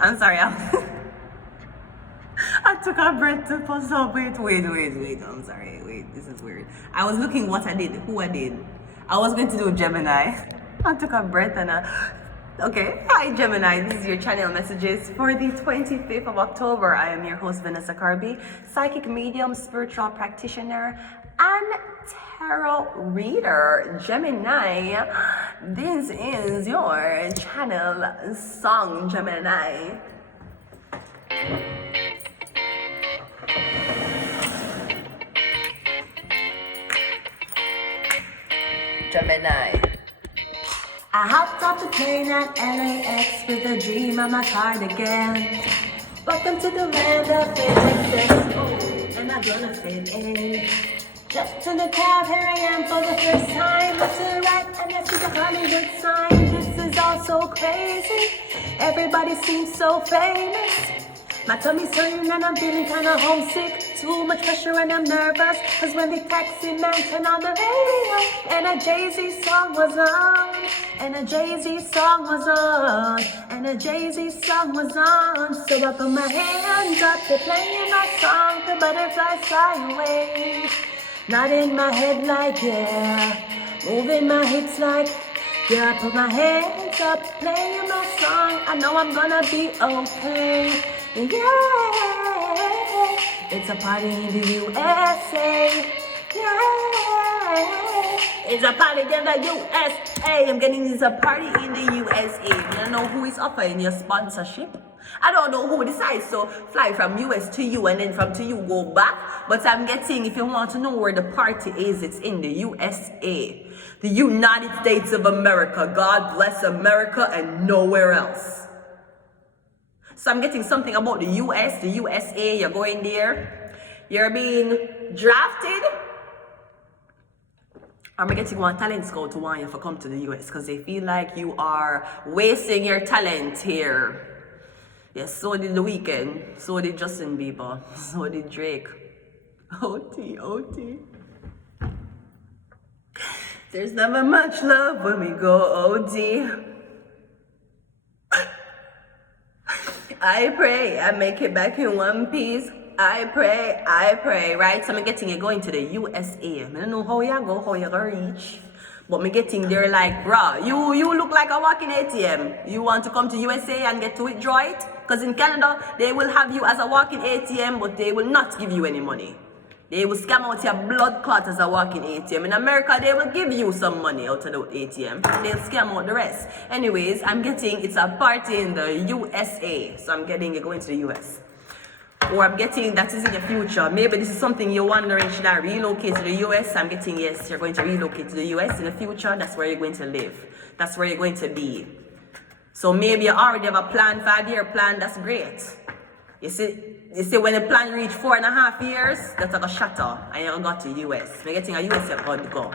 I'm sorry. I took a breath to pause up. Wait. I'm sorry. Wait, this is weird. I was looking what I did, who I did. I was going to do Gemini. I took a breath and okay. Hi, Gemini. This is your channel messages for the 25th of October. I am your host, Vanessa Carby, psychic medium, spiritual practitioner, and tarot reader. Gemini, this is your channel song, Gemini. Gemini. I hopped off the plane at LAX with a dream on my cardigan. Welcome to the land of physics. Oh, am I gonna fit in? Jumped in the cab, here I am for the first time. Look to the right and I see the Hollywood sign. This is all so crazy. Everybody seems so famous. My tummy's turning and I'm feeling kinda homesick. Too much pressure and I'm nervous. Cause when the taxi man turned on the radio and a Jay-Z song was on, and a Jay-Z song was on, and a Jay-Z song was on. So I put my hands up, they're playing my song. The butterflies fly away. Nodding my head like yeah, moving my hips like yeah. I put my hands up, playing my song. I know I'm gonna be okay. Yeah, it's a party in the USA. Yeah, it's a party in the USA. I'm getting this a party in the USA. You don't know who is offering your sponsorship. I don't know who decides to fly from US to you and then from to you go back. But I'm getting, if you want to know where the party is, it's in the USA. The United States of America. God bless America and nowhere else. So I'm getting something about the US, the USA. You're going there. You're being drafted. I'm getting one talent scout to want you to come to the US because they feel like you are wasting your talent here. Yes, so did The Weeknd, so did Justin Bieber, so did Drake. OT. There's never much love when we go OT. I pray I make it back in one piece. I pray, right? So I'm getting it going to the USA. I don't know how you go, how you gonna reach. But me getting there like, bruh, you look like a walking ATM. You want to come to USA and get to withdraw it? Because in Canada, they will have you as a walking ATM, but they will not give you any money. They will scam out your blood clot as a walking ATM. In America, they will give you some money out of the ATM. They'll scam out the rest. Anyways, I'm getting, it's a party in the USA. So I'm getting it going to the US. Or I'm getting, that is in the future. Maybe this is something you're wondering, should I relocate to the US? I'm getting, yes, you're going to relocate to the US in the future. That's where you're going to live. That's where you're going to be. So maybe you already have a plan, 5-year plan, that's great. You see when the plan reach 4.5 years, that's like a shatter and you got to US. You're getting a US you're go.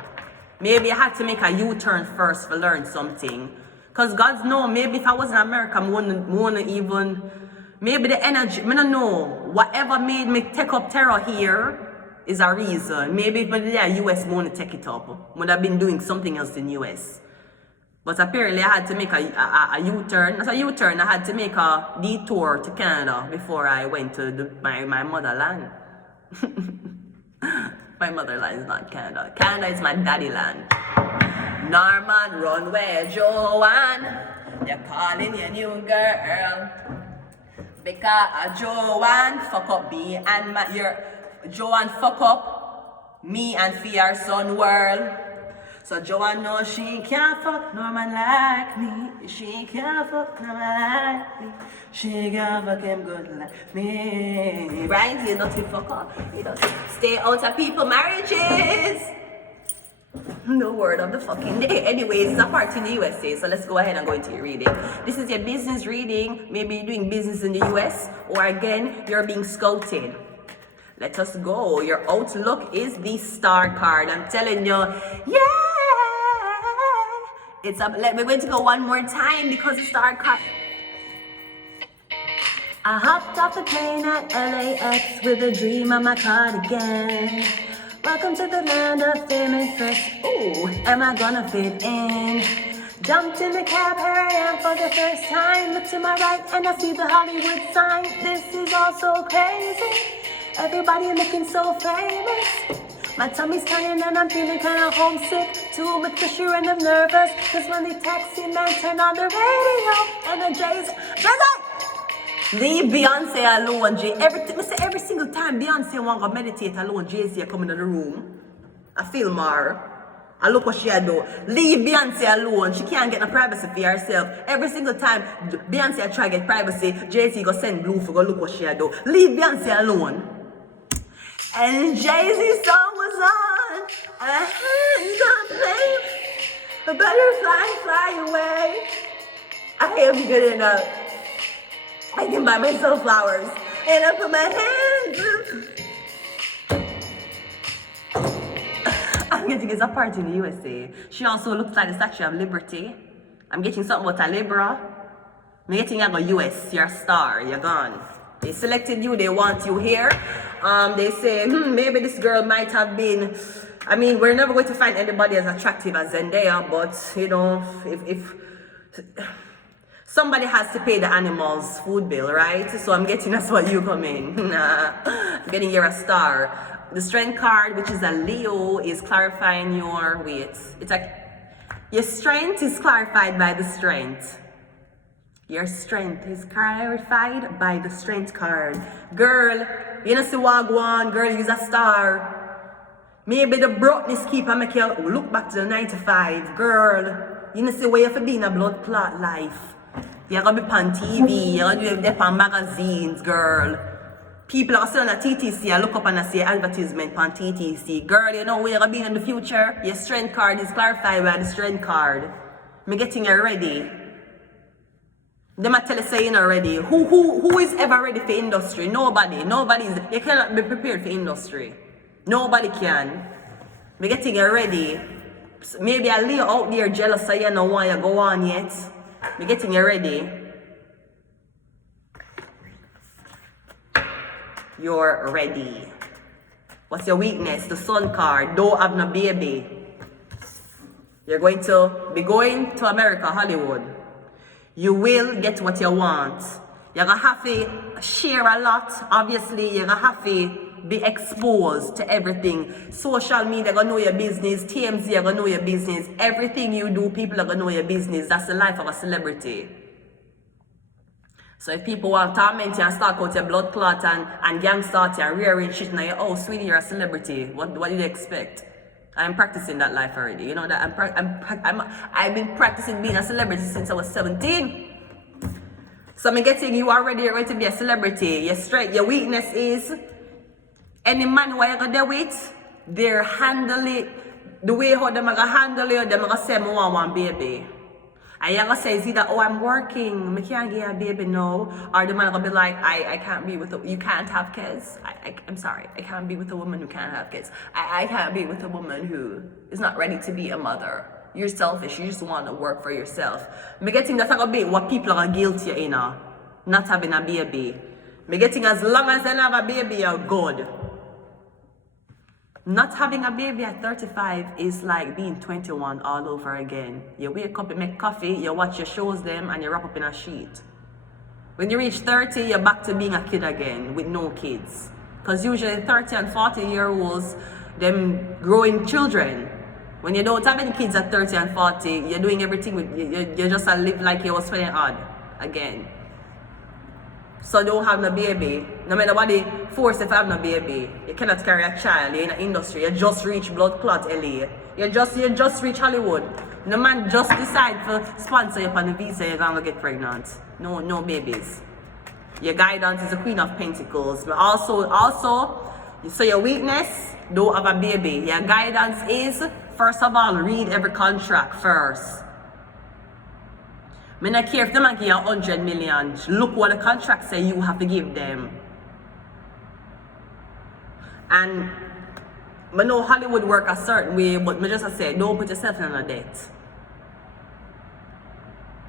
Maybe I had to make a U-turn first to learn something. Because God knows, maybe if I was in America, I wouldn't even, maybe the energy, I don't know, whatever made me take up tarot here is a reason. Maybe if I did the US, I wouldn't take it up. Would have been doing something else in US. But apparently I had to make a U-turn. As a U-turn, I had to make a detour to Canada before I went to my motherland. My motherland is not Canada. Canada is my daddy land. Norman, run where Joanne. They're calling you new girl. Because Joanne fuck up me and Joanne fuck up me and fear son world. So Joanne knows she can't fuck no man like me. She can't fuck no man like me. She can't fuck him good like me. Right? You don't fuck up. You don't stay out of people marriages. No word of the fucking day. Anyways, it's a party in the USA, so let's go ahead and go into your reading. This is your business reading. Maybe you're doing business in the US, or again, you're being scouted. Let us go. Your outlook is the star card. I'm telling you, yeah. We're going to go one more time because the star card. I hopped off the plane at LAX with a dream on my cardigan. Welcome to the land of fame and fresh. Ooh, am I gonna fit in? Jumped in the cab, here I am for the first time. Look to my right and I see the Hollywood sign. This is all so crazy. Everybody looking so famous. My tummy's turning and I'm feeling kinda homesick. Too much pressure and I'm nervous. Cause when the taxi man turned on the radio and the Jay's leave Beyonce alone, Jay. Every single time Beyonce want to meditate alone, Jay-Z come in the room. I feel more. I look what she do. Leave Beyonce alone. She can't get no privacy for herself. Every single time Beyonce try to get privacy, Jay-Z go send Blue for go look what she do. Leave Beyonce alone. And Jay-Z's song was on. And I'm gonna play a butterfly fly away. I am good enough. I can buy myself flowers. And I put my hands up. I'm getting his party in the USA. She also looks like the Statue of Liberty. I'm getting something about a Libra. I'm getting a US. You're a star. You're gone. They selected you. They want you here. They say, maybe this girl might have been, I mean, we're never going to find anybody as attractive as Zendaya, but, you know, if somebody has to pay the animals' food bill, right? So I'm getting that's what you come in. I'm getting you're a star. The strength card, which is a Leo, is clarifying your weight. It's like, your strength is clarified by the strength. Your strength is clarified by the strength card. Girl, you know see Wagwan, girl, you's a star. Maybe the brokenness keep and make you look back to the 95. Girl, you know see where you have to be in a blood clot life. You're gonna be on TV, you're gonna be on magazines, girl. People are still on a TTC, I look up and I see advertisement on TTC. Girl, you know where you're gonna be in the future? Your strength card is clarified by the strength card. I'm getting you ready. Them I tell you say you're not ready. Who is ever ready for industry? Nobody. Nobody is. You cannot be prepared for industry. Nobody can. Be getting you ready. Maybe I lay out there jealous so you don't want you go on yet. Be getting you ready. You're ready. What's your weakness? The sun card. Don't have no baby. You're going to be going to America, Hollywood. You will get what you want. You're gonna have to share a lot. Obviously, you're gonna have to be exposed to everything. Social media gonna know your business. TMZ are gonna know your business. Everything you do, people are gonna know your business. That's the life of a celebrity. So if people want to torment you and start out your blood clot and gang start you and rearrange shit in your house, sweetie, you're a celebrity. What do you expect? I'm practicing that life already. You know that I've been practicing being a celebrity since I was 17. So I'm getting you already ready to be a celebrity. Your strength, your weakness is any man who you're gonna with, they're handle it the way how they're gonna handle you. They're gonna say, "I want one baby." And you're gonna say, "Is either oh I'm working, I can't get a baby now," or the man gonna be like, "I can't be with you can't have kids. I'm sorry, I can't be with a woman who can't have kids. I can't be with a woman who is not ready to be a mother. You're selfish. You just want to work for yourself." Me getting that's gonna be what people are guilty in, not having a baby. Me getting as long as they have a baby, you're good. Not having a baby at 35 is like being 21 all over again. You wake up, you make coffee, you watch your shows them, and you wrap up in a sheet. When you reach 30, you're back to being a kid again with no kids. Because usually 30 and 40-year-olds, them growing children. When you don't have any kids at 30 and 40, you're doing everything with, you just live like you was 20 odd again. So don't have no baby. No matter what they force if you have no baby. You cannot carry a child. You're in the industry. You just reach blood clot LA. You just reach Hollywood. No man just decide to sponsor you on the visa, you're gonna get pregnant. No babies. Your guidance is the Queen of Pentacles. But also, so your weakness, don't have a baby. Your guidance is, first of all, read every contract first. I don't care if the man give you 100 million. Look what the contract say you have to give them. And I know Hollywood work a certain way, but I just say don't put yourself in a debt.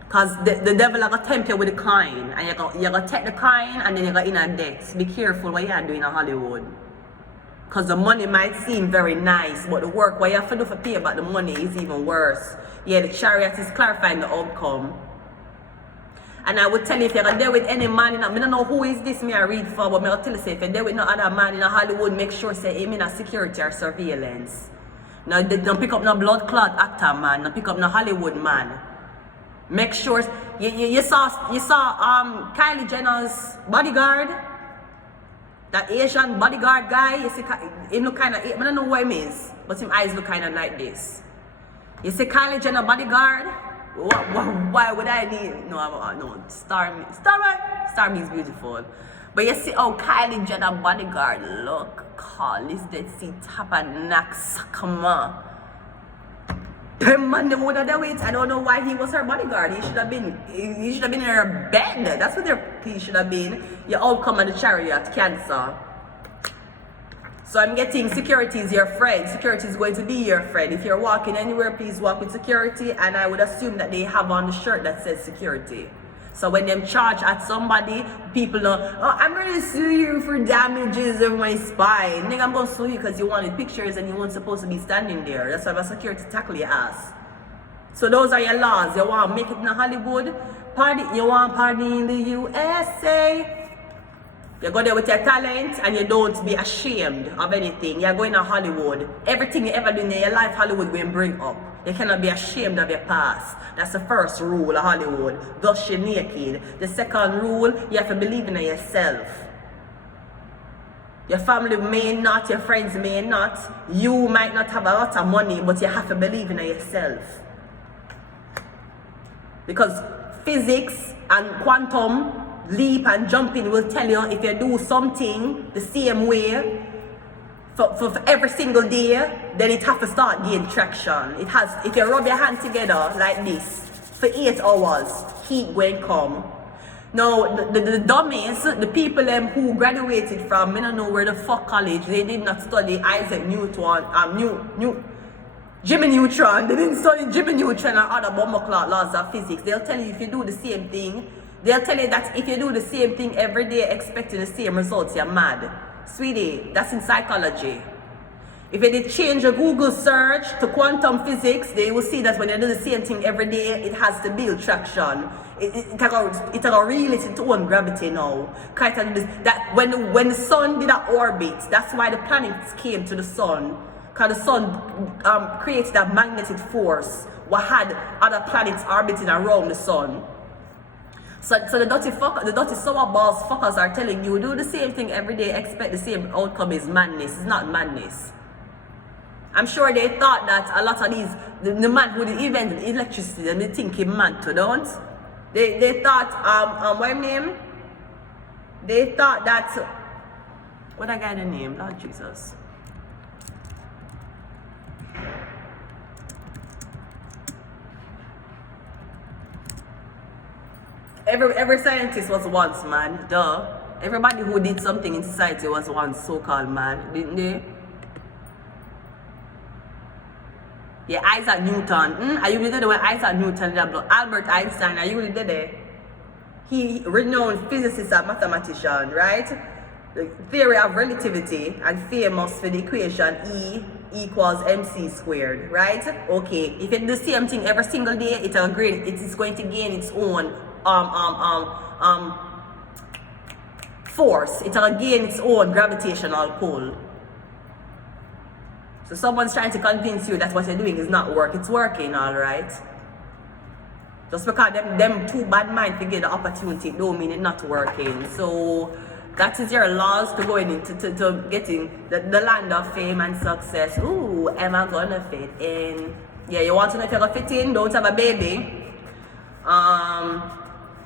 Because the devil are going to tempt you with the coin. And you're going to take the coin and then you're going to in a debt. Be careful what you're doing in Hollywood. Because the money might seem very nice, but the work what you have to do for pay about the money is even worse. Yeah, the Chariot is clarifying the outcome. And I would tell you, if you're going to deal with any man, I don't know who is this me I read for, but I'll tell you, if you deal with no other man in Hollywood, make sure say him in a security or surveillance. Now, don't pick up no blood clot actor man, don't pick up no Hollywood man. Make sure, you saw Kylie Jenner's bodyguard? That Asian bodyguard guy, you see, him look kind of, I don't know what he means, but his eyes look kind of like this. You see Kylie Jenner bodyguard? Why would I need, no, Star means beautiful. But you see how Kylie Jenner bodyguard look, call this dead see top and neck suckama. Them man them would have done it. I don't know why he was her bodyguard. He should have been in her bed. That's what he should have been. Your outcome on the Chariot, Cancer. So I'm getting security is your friend. Security is going to be your friend. If you're walking anywhere, please walk with security. And I would assume that they have on the shirt that says security. So when them charge at somebody, people know, oh, I'm going to sue you for damages of my spine. Nigga, I'm going to sue you because you wanted pictures and you weren't supposed to be standing there. That's why my security tackle your ass. So those are your laws. You want to make it in Hollywood? Party. You want to party in the USA? You go there with your talent and you don't be ashamed of anything. You're going to Hollywood. Everything you ever do in your life, Hollywood will bring up. You cannot be ashamed of your past. That's the first rule of Hollywood. Thus you're naked. The second rule, you have to believe in yourself. Your family may not, your friends may not. You might not have a lot of money, but you have to believe in yourself. Because physics and quantum leap and jumping will tell you if you do something the same way for every single day, then it has to start gaining traction. It has, if you rub your hands together like this for 8 hours, heat will come. Now, the dummies, the people who graduated from, I don't know where the fuck college, they did not study Isaac Newton, Jimmy Neutron, they didn't study Jimmy Neutron or other bomb-clock laws of physics. They'll tell you if you do the same thing, they'll tell you that if you do the same thing every day expecting the same results, you're mad. Sweetie, that's in psychology. If you did change a Google search to quantum physics, they will see that when you do the same thing every day, it has to build traction. It will reel it into own gravity now. That when the sun did an orbit, that's why the planets came to the sun. Because the sun creates that magnetic force what had other planets orbiting around the sun. So the dirty sour balls fuckers are telling you, do the same thing every day, expect the same outcome is madness. It's not madness. I'm sure they thought that a lot of these, the man who invented electricity, and they think he mad too, don't? They thought, what name? They thought that, what I got the name? Lord Jesus. Every scientist was once man, duh. Everybody who did something in society was once so-called man, didn't they? Yeah, Isaac Newton. Are you really there when Isaac Newton did that? Albert Einstein, are you really there? He renowned physicist and mathematician, right? The theory of relativity and famous for the equation E equals mc squared, right? Okay, if you do the same thing every single day, it is going to gain its own force. It will gain its own gravitational pull. So someone's trying to convince you that what you're doing is not work. It's working, all right. Just because them two bad minds to get the opportunity don't mean it's not working. So that is your laws to going into to getting the land of fame and success. Ooh, am I gonna fit in? Yeah, you want to know if you're gonna fit in? Don't have a baby.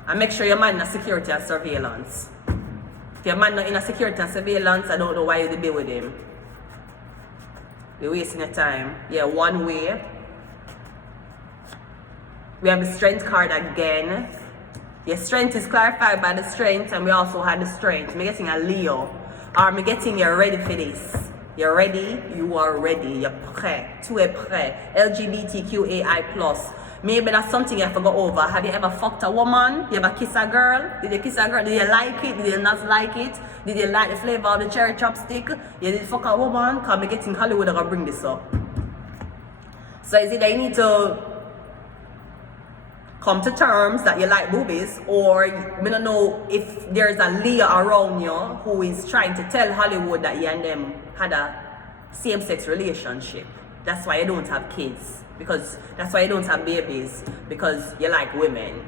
And make sure your man in a security and surveillance. If your man not in a security and surveillance, I don't know why you be with him. You're wasting your time. Yeah, one way. We have the strength card again. Your strength is clarified by the strength, and we also had the strength. I'm getting a Leo. Or I'm getting you're ready for this. You're ready, you are ready. You're prêt. Tu es prêt. LGBTQAI+. Maybe that's something you have to go over. Have you ever fucked a woman? You ever kiss a girl? Did you kiss a girl? Did you like it? Did you not like it? Did you like the flavor of the cherry chopstick? You did fuck a woman? Because I get in Hollywood, I'm going to bring this up. So is it that you need to come to terms that you like boobies, or I don't know if there's a Leah around you who is trying to tell Hollywood that you and them had a same-sex relationship. That's why you don't have kids, because that's why you don't have babies, because you like women.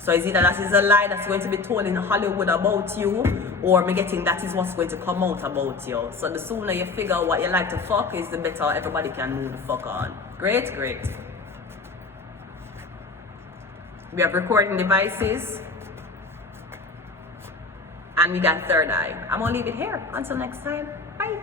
So is it that is a lie that's going to be told in Hollywood about you, or am I getting that is what's going to come out about you? So the sooner you figure out what you like to fuck is, the better everybody can move the fuck on. Great, great. We have recording devices, and we got third eye. I'm gonna leave it here. Until next time, bye.